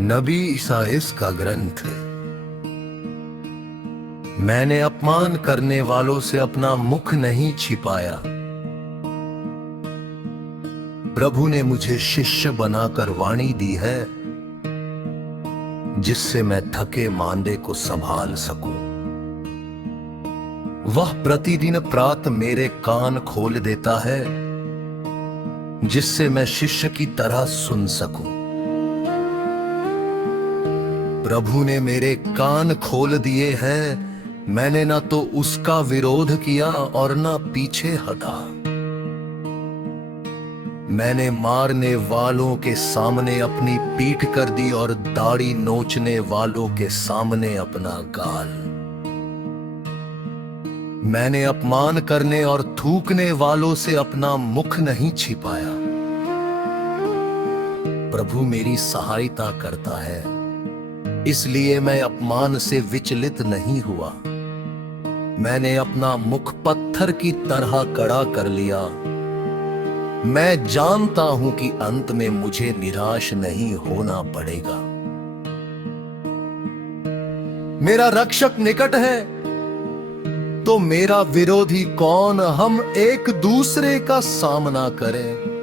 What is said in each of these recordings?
नबी ईसाइयाह का ग्रंथ। मैंने अपमान करने वालों से अपना मुख नहीं छिपाया। प्रभु ने मुझे शिष्य बनाकर वाणी दी है, जिससे मैं थके मांदे को संभाल सकूं। वह प्रतिदिन प्रात मेरे कान खोल देता है, जिससे मैं शिष्य की तरह सुन सकूं। प्रभु ने मेरे कान खोल दिए हैं, मैंने ना तो उसका विरोध किया और ना पीछे हटा। मैंने मारने वालों के सामने अपनी पीठ कर दी और दाढ़ी नोचने वालों के सामने अपना गाल। मैंने अपमान करने और थूकने वालों से अपना मुख नहीं छिपाया। प्रभु मेरी सहायता करता है, इसलिए मैं अपमान से विचलित नहीं हुआ। मैंने अपना मुख पत्थर की तरह कड़ा कर लिया। मैं जानता हूं कि अंत में मुझे निराश नहीं होना पड़ेगा। मेरा रक्षक निकट है, तो मेरा विरोधी कौन? हम एक दूसरे का सामना करें।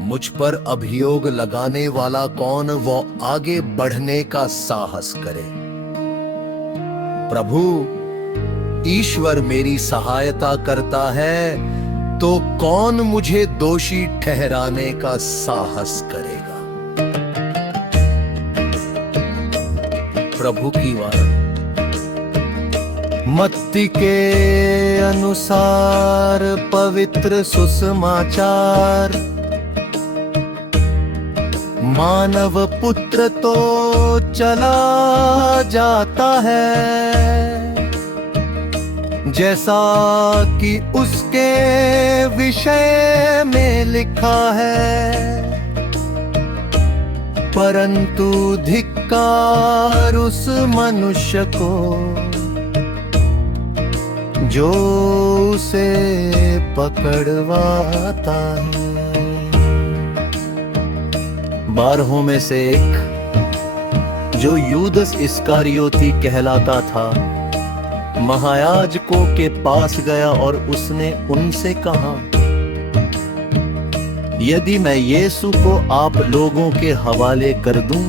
मुझ पर अभियोग लगाने वाला कौन? वो आगे बढ़ने का साहस करे। प्रभु ईश्वर मेरी सहायता करता है, तो कौन मुझे दोषी ठहराने का साहस करेगा। प्रभु की वाणी। मत्ती के अनुसार पवित्र सुसमाचार। मानव पुत्र तो चला जाता है, जैसा कि उसके विषय में लिखा है, परंतु धिक्कार उस मनुष्य को जो उसे पकड़वाता है। 12 में से एक, जो यूदस इस्करियोती कहलाता था, महायाजकों के पास गया और उसने उनसे कहा, यदि मैं यीशु को आप लोगों के हवाले कर दूं,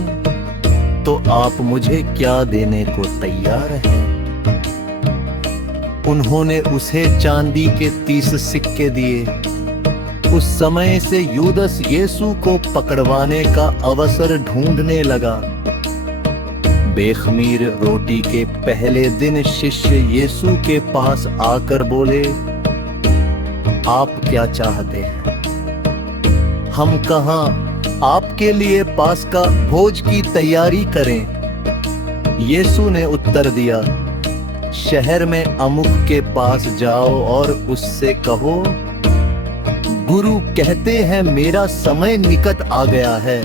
तो आप मुझे क्या देने को तैयार हैं? उन्होंने उसे चांदी के 30 सिक्के दिए। उस समय से यूदस यीशु को पकड़वाने का अवसर ढूंढने लगा। बेखमीर रोटी के पहले दिन शिष्य यीशु के पास आकर बोले, आप क्या चाहते हैं? हम कहाँ आपके लिए पास्का भोज की तैयारी करें? यीशु ने उत्तर दिया, शहर में अमुक के पास जाओ और उससे कहो, गुरु कहते हैं मेरा समय निकट आ गया है।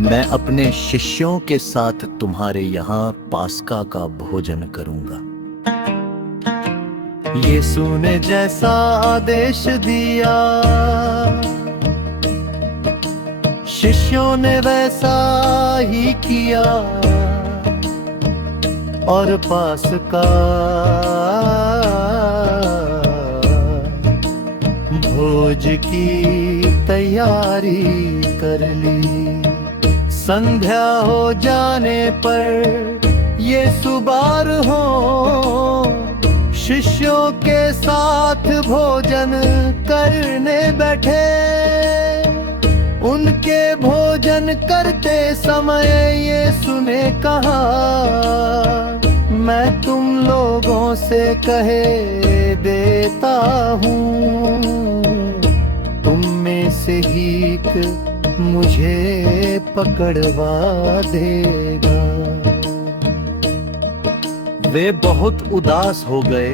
मैं अपने शिष्यों के साथ तुम्हारे यहाँ पास्का का भोजन करूंगा। यीशु ने जैसा आदेश दिया, शिष्यों ने वैसा ही किया और पास्का भोज की तैयारी कर ली। संध्या हो जाने पर यीशु बारहों शिष्यों के साथ भोजन करने बैठे। उनके भोजन करते समय यीशु ने कहा, मैं तुम लोगों से कहे देता हूँ, तुम में से ही एक मुझे पकड़वा देगा। वे बहुत उदास हो गए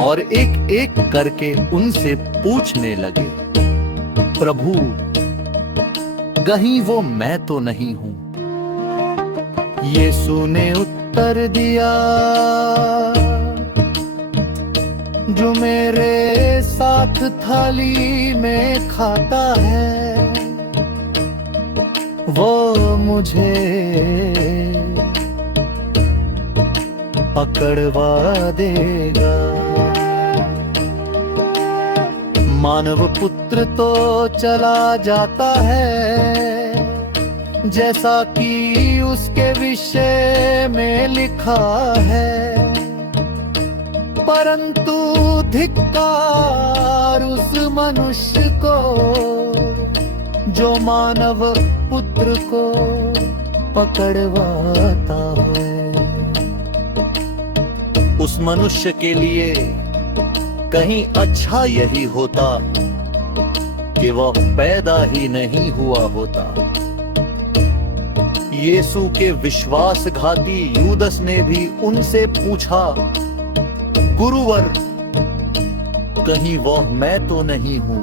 और एक एक करके उनसे पूछने लगे, प्रभु कहीं वो मैं तो नहीं हूं? यीशु ने उत्तर दिया, जो मेरे साथ थाली में खाता है, वो मुझे पकड़वा देगा। मानव पुत्र तो चला जाता है जैसा कि उसके विषय में लिखा है, परंतु धिक्कार उस मनुष्य को जो मानव पुत्र को पकड़वाता है। उस मनुष्य के लिए कहीं अच्छा यही होता कि वह पैदा ही नहीं हुआ होता। यीशु के विश्वासघाती यूदस ने भी उनसे पूछा, गुरुवर, कहीं वह मैं तो नहीं हूं?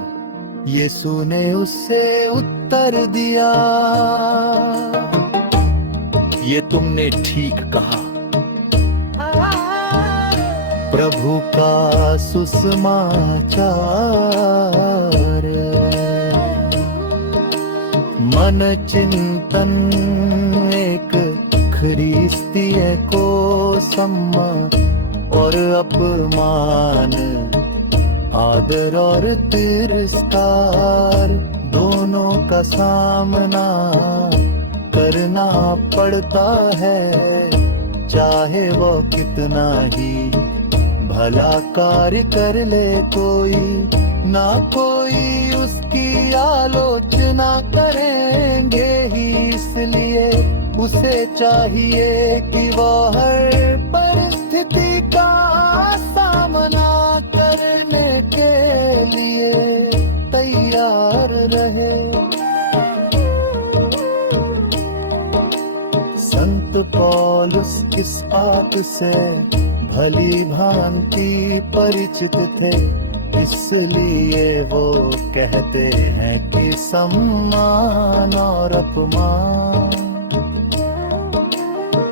यीशु ने उससे उत्तर दिया, ये तुमने ठीक कहा। प्रभु का सुसमाचार। मन चिंतन एक ख्रिस्तीय को सम्मान और अपमान, आदर और तिरस्कार दोनों का सामना करना पड़ता है, चाहे वो कितना ही भला कार्य कर ले कोई, ना कोई उसकी आलोचना करेंगे ही। इसलिए उसे चाहिए कि वो हर परिस्थिति का सामना करने के लिए तैयार रहे। संत पौलुस इस बात से भली भांति परिचित थे, इसलिए वो कहते हैं कि सम्मान और अपमान,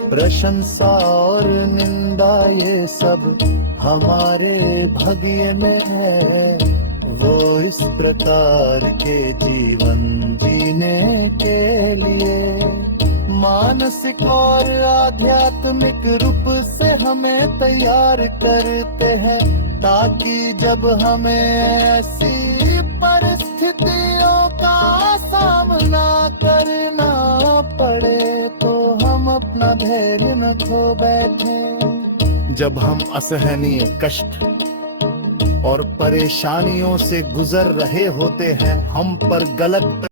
प्रशंसा और निंदा ये सब हमारे भाग्य में है। वो इस प्रकार के जीवन जीने के लिए मानसिक और आध्यात्मिक रूप से हमें तैयार करते हैं, ताकि जब हमें ऐसी परिस्थितियों का सामना करना पड़े तो हम अपना धैर्य न खो बैठे। जब हम असहनीय कष्ट और परेशानियों से गुजर रहे होते हैं, हम पर गलत